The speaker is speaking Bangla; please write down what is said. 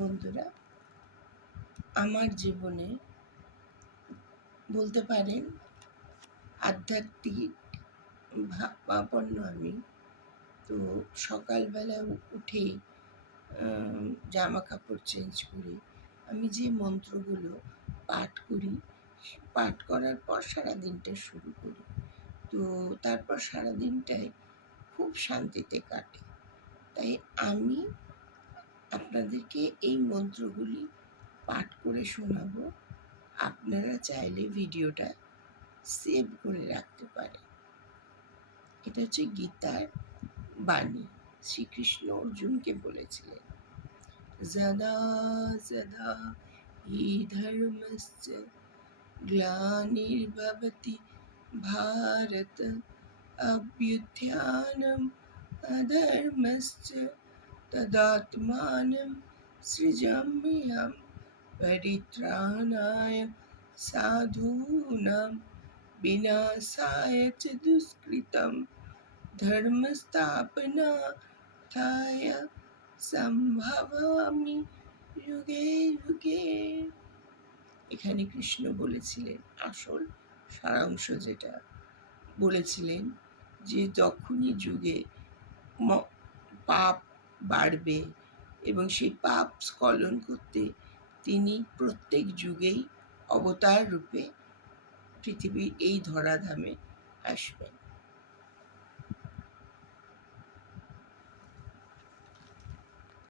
বন্ধুরা, আমার জীবনে বলতে পারেন আধ্যাত্মিক ভাবাপন্ন আমি। তো সকালবেলা উঠেই জামা কাপড় চেঞ্জ করি, আমি যে মন্ত্রগুলো পাঠ করি, পাঠ করার পর সারাদিনটা শুরু করি। তো তারপর সারাদিনটাই খুব শান্তিতে কাটে। তাই আমি আপনাদেরকে এই মন্ত্রগুলি পাঠ করে শোনাবো। আপনারা চাইলে ভিডিওটা সেভ করে রাখতে পারেন। এটা হচ্ছে গীতার বাণী। শ্রীকৃষ্ণ অর্জুনকে বলেছিলেন, যদা যদা হি ধর্মস্য গ্লানির্ভবতি ভারত অভ্যুত্থানম অধর্মস্য তদাত্মানম সৃজাম্যহম পরিত্রাণায় সাধূনাং বিনাশায় চ দুষ্কৃতম ধর্মস্থাপনার্থায় সম্ভবামি যুগে যুগে। এখানে কৃষ্ণ বলেছিলেন, আসল সারাংশ যেটা বলেছিলেন, যে যখনই যুগে পাপ বাড়বে এবং সেই পাপ স্খলন করতে তিনি প্রত্যেক যুগেই অবতার রূপে পৃথিবীর এই ধরাধামে আসবেন।